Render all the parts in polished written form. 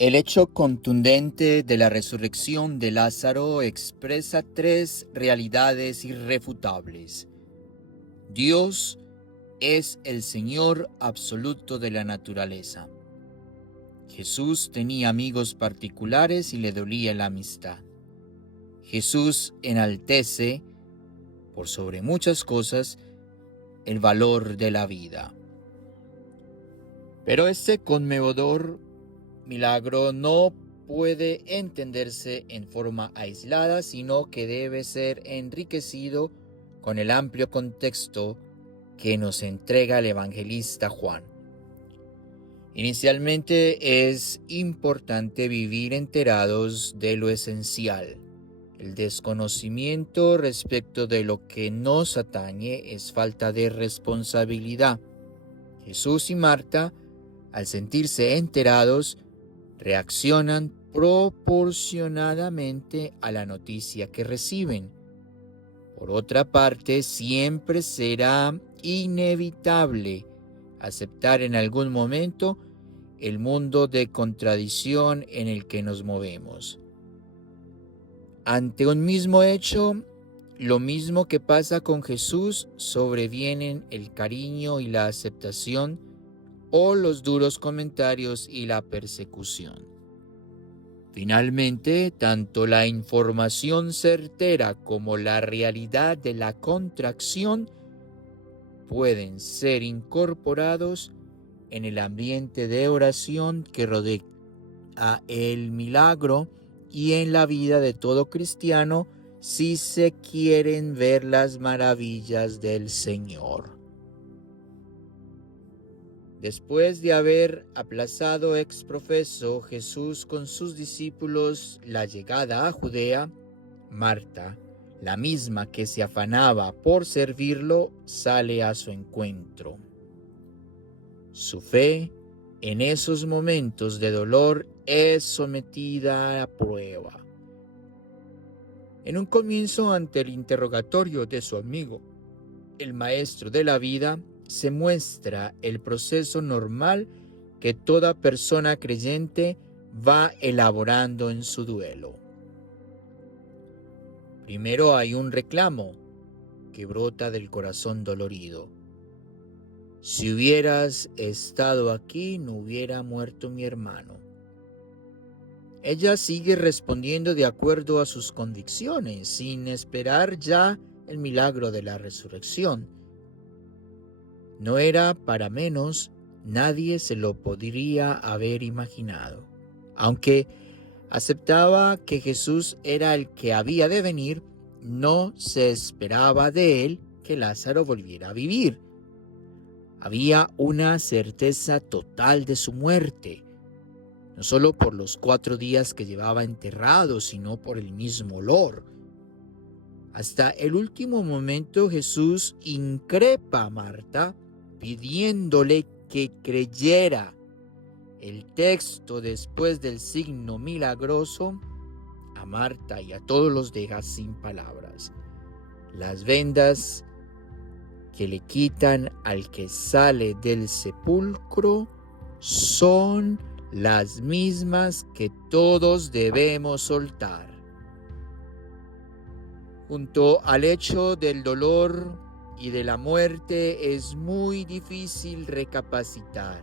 El hecho contundente de la resurrección de Lázaro expresa tres realidades irrefutables. Dios es el Señor absoluto de la naturaleza. Jesús tenía amigos particulares y le dolía la amistad. Jesús enaltece, por sobre muchas cosas, el valor de la vida. Pero este conmovedor milagro no puede entenderse en forma aislada, sino que debe ser enriquecido con el amplio contexto que nos entrega el evangelista Juan. Inicialmente es importante vivir enterados de lo esencial. El desconocimiento respecto de lo que nos atañe es falta de responsabilidad. Jesús y Marta, al sentirse enterados, reaccionan proporcionadamente a la noticia que reciben. Por otra parte, siempre será inevitable aceptar en algún momento el mundo de contradicción en el que nos movemos. Ante un mismo hecho, lo mismo que pasa con Jesús, sobrevienen el cariño y la aceptación o los duros comentarios y la persecución. Finalmente, tanto la información certera como la realidad de la contracción pueden ser incorporados en el ambiente de oración que rodea el milagro y en la vida de todo cristiano si se quieren ver las maravillas del Señor. Después de haber aplazado ex profeso Jesús con sus discípulos la llegada a Judea, Marta, la misma que se afanaba por servirlo, sale a su encuentro. Su fe, en esos momentos de dolor, es sometida a prueba. En un comienzo, ante el interrogatorio de su amigo, el maestro de la vida, se muestra el proceso normal que toda persona creyente va elaborando en su duelo. Primero hay un reclamo que brota del corazón dolorido. Si hubieras estado aquí, no hubiera muerto mi hermano. Ella sigue respondiendo de acuerdo a sus convicciones, sin esperar ya el milagro de la resurrección. No era para menos, nadie se lo podría haber imaginado. Aunque aceptaba que Jesús era el que había de venir, no se esperaba de él que Lázaro volviera a vivir. Había una certeza total de su muerte, no solo por los 4 días que llevaba enterrado, sino por el mismo olor. Hasta el último momento Jesús increpa a Marta, pidiéndole que creyera. El texto, después del signo milagroso, a Marta y a todos los deja sin palabras. Las vendas que le quitan al que sale del sepulcro son las mismas que todos debemos soltar. Junto al hecho del dolor y de la muerte es muy difícil recapacitar,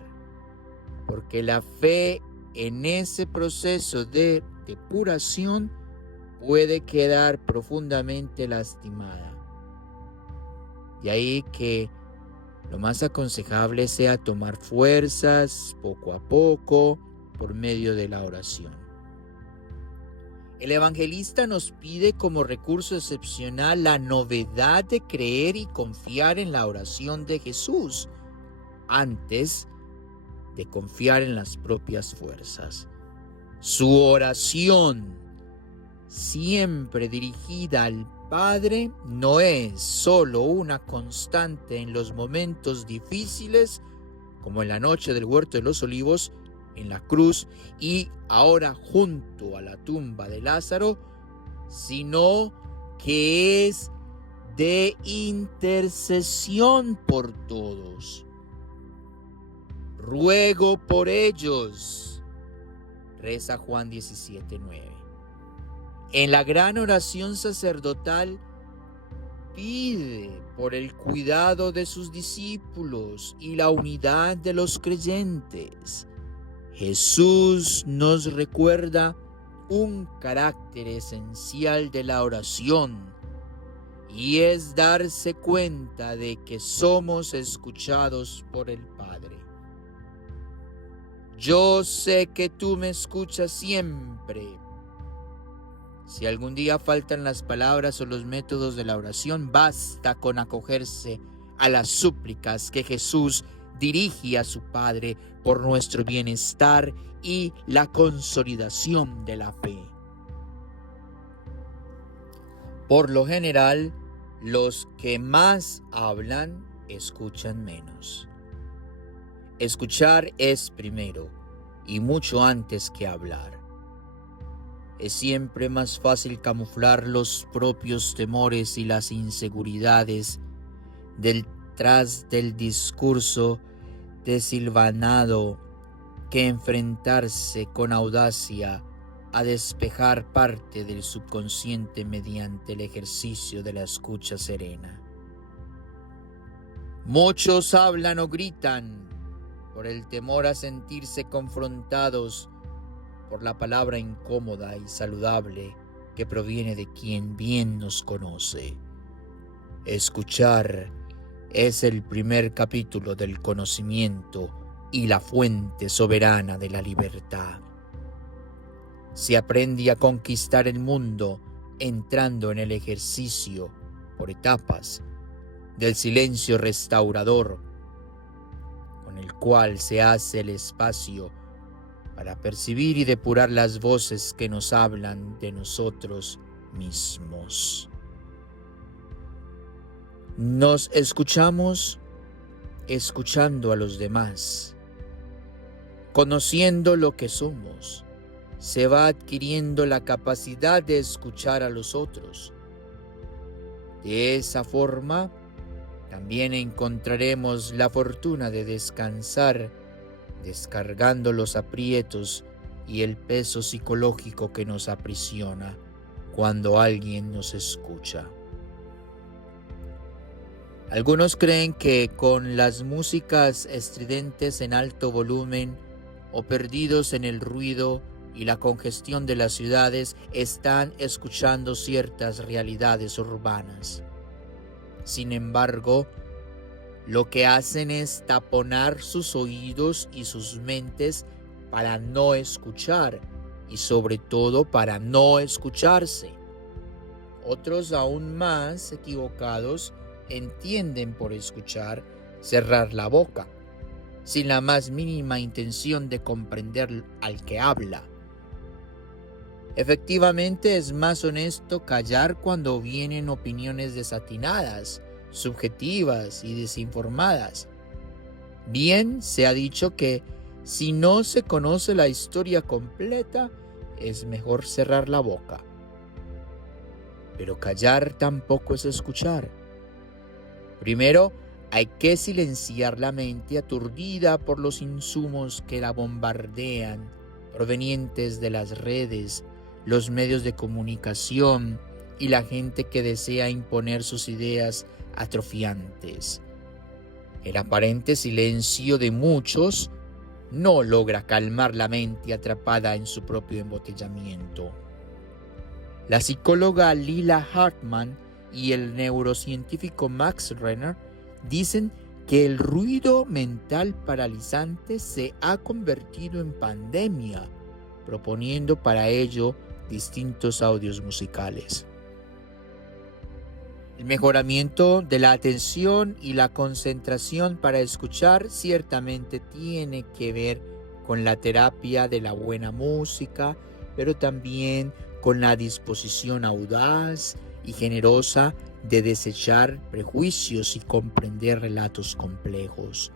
porque la fe en ese proceso de depuración puede quedar profundamente lastimada. De ahí que lo más aconsejable sea tomar fuerzas poco a poco por medio de la oración. El evangelista nos pide como recurso excepcional la novedad de creer y confiar en la oración de Jesús antes de confiar en las propias fuerzas. Su oración, siempre dirigida al Padre, no es solo una constante en los momentos difíciles, como en la noche del Huerto de los Olivos, en la cruz y ahora junto a la tumba de Lázaro, sino que es de intercesión por todos. Ruego por ellos, reza Juan 17:9. En la gran oración sacerdotal pide por el cuidado de sus discípulos y la unidad de los creyentes. Jesús nos recuerda un carácter esencial de la oración, y es darse cuenta de que somos escuchados por el Padre. Yo sé que tú me escuchas siempre. Si algún día faltan las palabras o los métodos de la oración, basta con acogerse a las súplicas que Jesús dirige a su Padre por nuestro bienestar y la consolidación de la fe. Por lo general, los que más hablan escuchan menos. Escuchar es primero y mucho antes que hablar. Es siempre más fácil camuflar los propios temores y las inseguridades detrás del discurso desilvanado que enfrentarse con audacia a despejar parte del subconsciente mediante el ejercicio de la escucha serena. Muchos hablan o gritan por el temor a sentirse confrontados por la palabra incómoda y saludable que proviene de quien bien nos conoce. Escuchar es el primer capítulo del conocimiento y la fuente soberana de la libertad. Se aprende a conquistar el mundo entrando en el ejercicio, por etapas, del silencio restaurador, con el cual se hace el espacio para percibir y depurar las voces que nos hablan de nosotros mismos. Nos escuchamos escuchando a los demás. Conociendo lo que somos, se va adquiriendo la capacidad de escuchar a los otros. De esa forma, también encontraremos la fortuna de descansar, descargando los aprietos y el peso psicológico que nos aprisiona cuando alguien nos escucha. Algunos creen que con las músicas estridentes en alto volumen o perdidos en el ruido y la congestión de las ciudades están escuchando ciertas realidades urbanas. Sin embargo, lo que hacen es taponar sus oídos y sus mentes para no escuchar y sobre todo para no escucharse. Otros aún más equivocados entienden por escuchar cerrar la boca, sin la más mínima intención de comprender al que habla. Efectivamente, es más honesto callar cuando vienen opiniones desatinadas, subjetivas y desinformadas. Bien se ha dicho que si no se conoce la historia completa, es mejor cerrar la boca. Pero callar tampoco es escuchar. Primero, hay que silenciar la mente aturdida por los insumos que la bombardean, provenientes de las redes, los medios de comunicación y la gente que desea imponer sus ideas atrofiantes. El aparente silencio de muchos no logra calmar la mente atrapada en su propio embotellamiento. La psicóloga Lila Hartman y el neurocientífico Max Renner dicen que el ruido mental paralizante se ha convertido en pandemia, proponiendo para ello distintos audios musicales. El mejoramiento de la atención y la concentración para escuchar ciertamente tiene que ver con la terapia de la buena música, pero también con la disposición audaz y generosa de desechar prejuicios y comprender relatos complejos.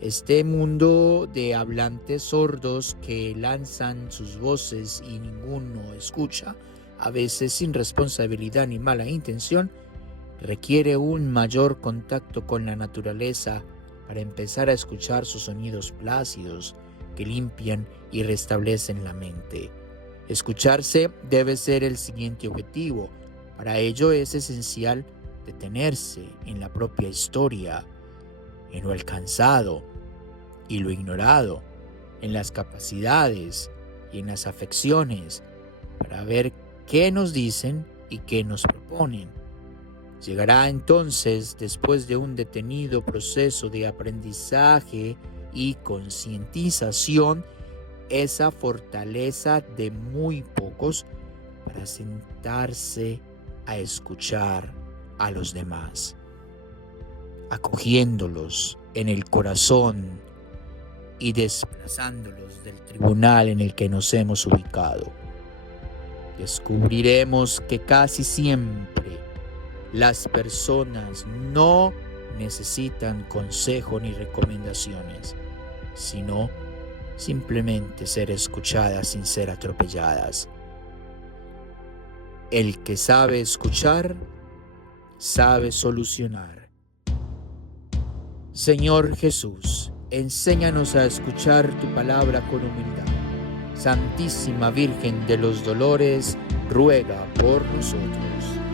Este mundo de hablantes sordos que lanzan sus voces y ninguno escucha, a veces sin responsabilidad ni mala intención, requiere un mayor contacto con la naturaleza para empezar a escuchar sus sonidos plácidos, que limpian y restablecen la mente. Escucharse debe ser el siguiente objetivo. Para ello es esencial detenerse en la propia historia, en lo alcanzado y lo ignorado, en las capacidades y en las afecciones, para ver qué nos dicen y qué nos proponen. Llegará entonces, después de un detenido proceso de aprendizaje y concientización, esa fortaleza de muy pocos para sentarse a escuchar a los demás, acogiéndolos en el corazón y desplazándolos del tribunal en el que nos hemos ubicado. Descubriremos que casi siempre las personas no necesitan consejo ni recomendaciones, sino simplemente ser escuchadas sin ser atropelladas. El que sabe escuchar, sabe solucionar. Señor Jesús, enséñanos a escuchar tu palabra con humildad. Santísima Virgen de los Dolores, ruega por nosotros.